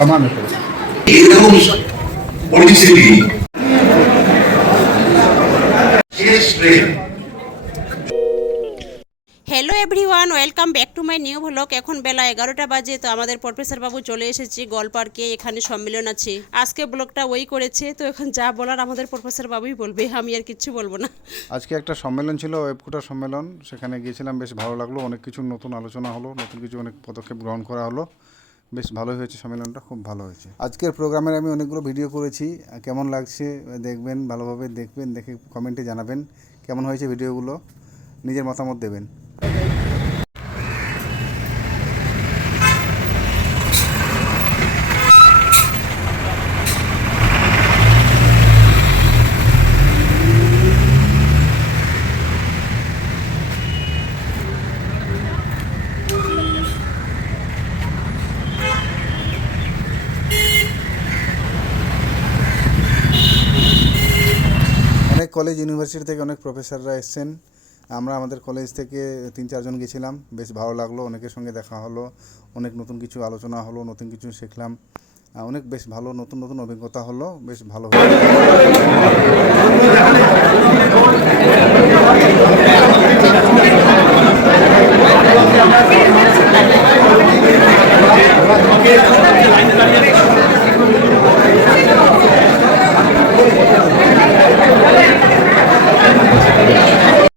সমান হতে হবে। এরকম পরিস্থিতি শেষ train. Hello everyone, welcome back to my new vlog. এখন বেলা 11টা বাজে। তো আমাদের প্রফেসর বাবু চলে এসেছে গোল পার্কে, এখানে সম্মেলন আছে। আজকে ব্লগটা ওই করেছে, তো এখন যা বলার আমাদের প্রফেসর বাবুই বলবে, আমি আর কিচ্ছু বলবো না। আজকে একটা সম্মেলন ছিল, ওয়েবকুটার সম্মেলন, সেখানে গিয়েছিলাম, বেশ ভালো লাগলো। অনেক কিছু নতুন আলোচনা হলো, নতুন কিছু অনেক পদক্ষেপ গ্রহণ করা হলো। বেশ ভালোই হয়েছে সম্মেলনটা, খুব ভালো হয়েছে। আজকের প্রোগ্রামের আমি অনেকগুলো ভিডিও করেছি, কেমন লাগছে দেখবেন, ভালোভাবে দেখবেন, দেখে কমেন্টে জানাবেন কেমন হয়েছে ভিডিওগুলো, নিজের মতামত দেবেন। অনেক কলেজ ইউনিভার্সিটি থেকে অনেক প্রফেসররা এসেছেন। আমরা আমাদের কলেজ থেকে 3-4 জন গেছিলাম, বেশ ভালো লাগলো। অনেকের সঙ্গে দেখা হলো, অনেক নতুন কিছু আলোচনা হলো, নতুন কিছু শিখলাম, অনেক বেশ ভালো নতুন নতুন অভিজ্ঞতা হলো, বেশ ভালো হলো।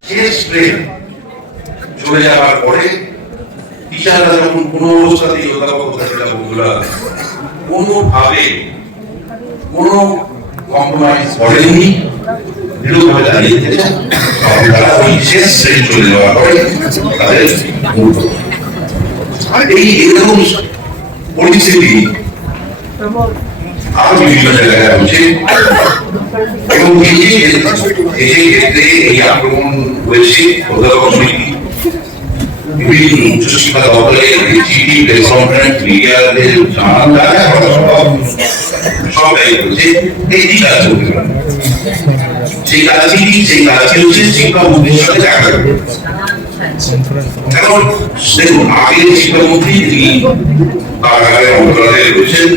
শেষ ট্রেন চলে যাওয়ার পরে টিচাররা যখন কোনো অবস্থাতেই অধ্যাপক অধ্যাপিকা বন্ধুরা কোনোভাবে কোনো কম্প্রোমাইজ করেননি, দৃঢ়ভাবে দাঁড়িয়ে থেকেছেন। তারা ওই শেষ ট্রেন চলে যাওয়ার পরে তাদের এই এরকম পরিস্থিতি আরো বিভিন্ন জায়গায় হচ্ছে। এবং এই ক্ষেত্রে এই আক্রমণ হয়েছে অধ্যাপক সমিতি, বিভিন্ন উচ্চশিক্ষা দপ্তরের চিঠি, প্রেস কনফারেন্স, মিডিয়াতে সবাই বলছে এই কাজ করতে পারে। সেই কাজটি হচ্ছে শিক্ষা মন্ত্রীর সাথে দেখা করবে। এখন দেখুন, আগে শিক্ষামন্ত্রী তিনি কারাগারে মন্ত্রণালয়ে রয়েছেন,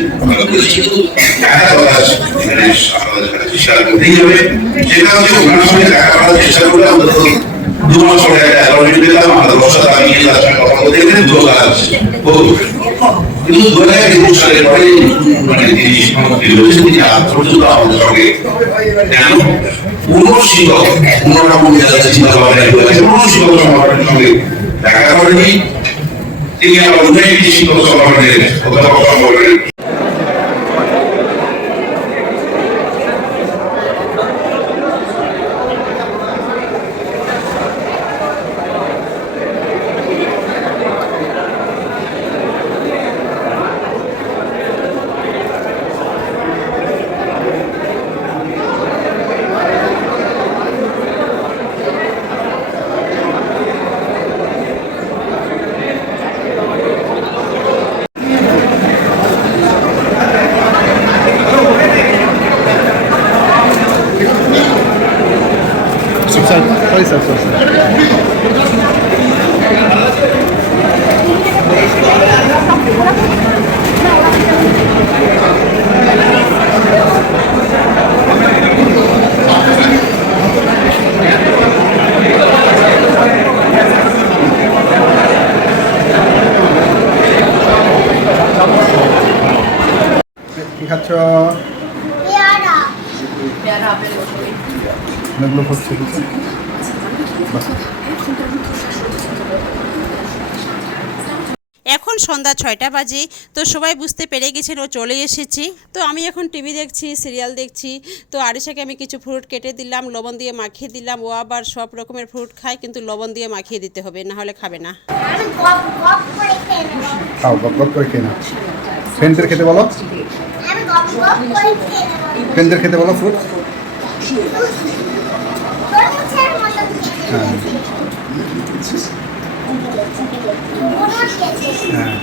স্বীকার করতেই হবে। সেটা হচ্ছে ওনার সঙ্গে দেখা করার চেষ্টা করলে অন্তত 2 মাস পরে একটা অ্যাপয়েন্টমেন্ট পেলাম, আমরা 10 টাকা নিয়ে তার সঙ্গে কথা বলতে গেলে 2 কাজ হতো। কিন্তু 2021 সালের পরে মানে তিনি শিক্ষামন্ত্রী রয়েছেন, তিনি আজ পর্যন্ত আমাদের সঙ্গে কেন কোনো শিক্ষক কোনো রকম চিন্তা ভাবনা রয়েছে, কোনো শিক্ষক সংগঠনের সঙ্গে দেখা করেনি। তিনি আবার অন্য একটি শিক্ষক সংগঠনের অধ্যাপক সংগঠনের কি খাচ্ছ? অনেকগুলো হচ্ছে। এখন সন্ধ্যা 6টা বাজে। তো সবাই বুঝতে পেরে গেছেন ও চলে এসেছি। তো আমি এখন টিভি দেখছি, সিরিয়াল দেখছি। তো আরিশাকে আমি কিছু ফ্রুট কেটে দিলাম, লবণ দিয়ে মাখিয়ে দিলাম। ও আবার সব রকমের ফ্রুট খায়, কিন্তু লবণ দিয়ে মাখিয়ে দিতে হবে, না হলে খাবে না। খাও, গপ গপ করে খেয়ে নাও। ফ্রেন্ডদের খেতে বলো, ফ্রেন্ডদের খেতে বলো ফ্রুট। হ্যাঁ হ্যাঁ।